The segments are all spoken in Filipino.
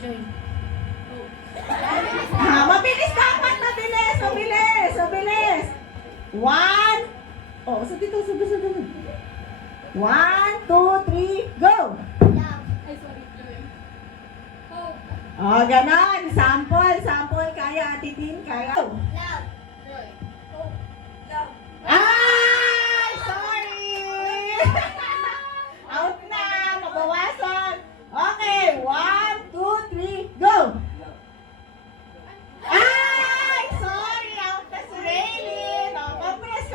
Joy. Mabilis dapat, mabilis, mabilis, mabilis. One. Oh, so dito, sunod. 1, 2, 3, go! Ay, sorry, Joy. Hope. Oh, ganon. Sample. Kaya, Ate Tin, kaya. Love. Joy. Hope. Love. Ay! Sorry! Out na! Mabawasan! Okay, 1, 2, 3, go! Ay! Sorry! Out na si Raylene! Oh, compress!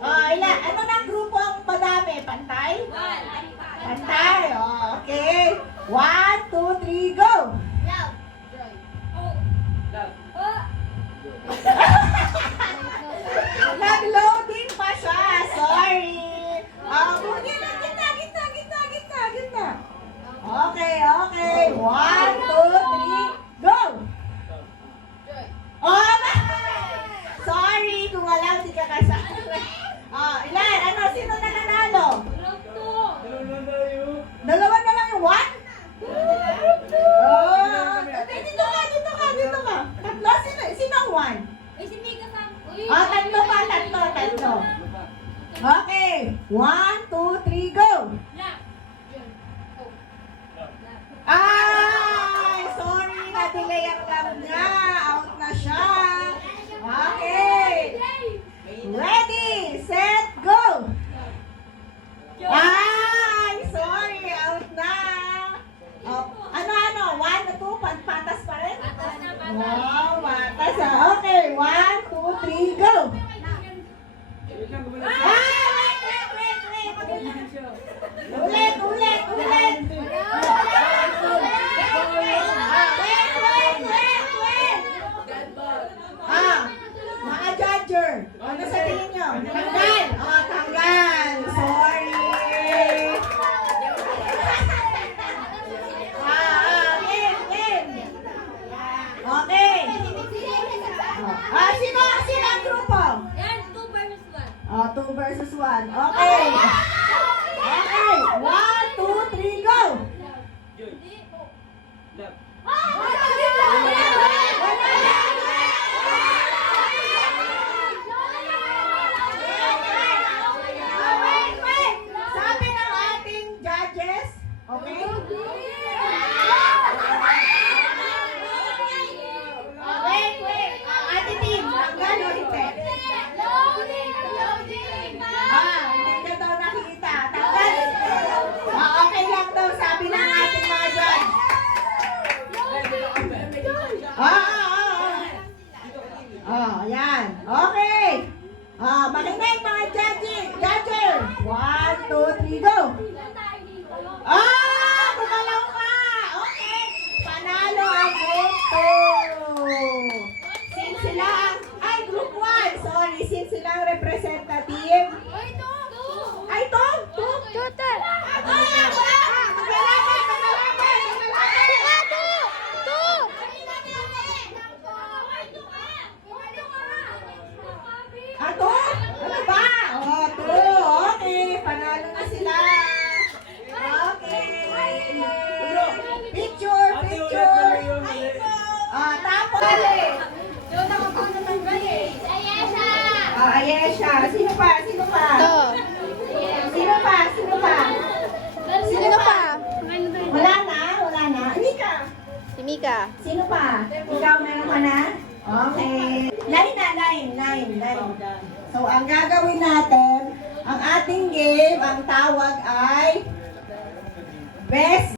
Oh, ano ng grupo ang madami? Pantay? Pantay! Oh, okay. 1, 2, 3, go! Love. Joy. Hope. Love. Nag-loading pa siya. Sorry. Buti lang. Gitna. Okay. 1, 2, 3, go! Joy. Oh, sorry. Kung alam, di ka kasama. Ilan? Ano? Sino na nanalo? Love to. Dalawa na lang yung 1? Dito ka. Tatlo. Sino ang 1? Ay, si Mika Sam. Uy. Tatlo pa. Tatlo. Okay. 1, 2, 3, go! Love. Joy. Hope. Love. Ay! Sorry, na-delay ang love niya. Out na siya. Okay. Ready, set, go! Ay! Sorry, out na. Ano? 1 na 2, patas pa rin? Wow, patas Okay, 1, 2, 3, go! Ay! Wait. Ulit. Naka-judger. Ano sa tingin nyo? Tanggal. Tanggal. Sorry. Game. Okay. Sino ang grupo? Yan, 2 versus 1. 2 versus 1. Okay. 1, 2, 3, go! Wait. Sabi ng ating judges, okay? Wait. Ate Tim, tanggal o hindi? Hindi ka daw nakikita. Tanggal. Okay lang daw, sabi ng ating mga judge. Yan. Okay. Makinig mga judger. 1, 2, 3, go. Gumalaw ka. Okay. Panalo ang group 2. Since sila group 1. Sorry, since sila ang representative. Ay, ito? Ato? Ano ba? 2. Okay, panalo na sila. Okay. Picture. Tapos. Ayesha. Sino pa? Ito. Sino pa? Wala na. Mika. Si Mika. Sino pa? Ikaw meron ka na? Okay. Line. So, ang gagawin natin, ang ating game, ang tawag ay Best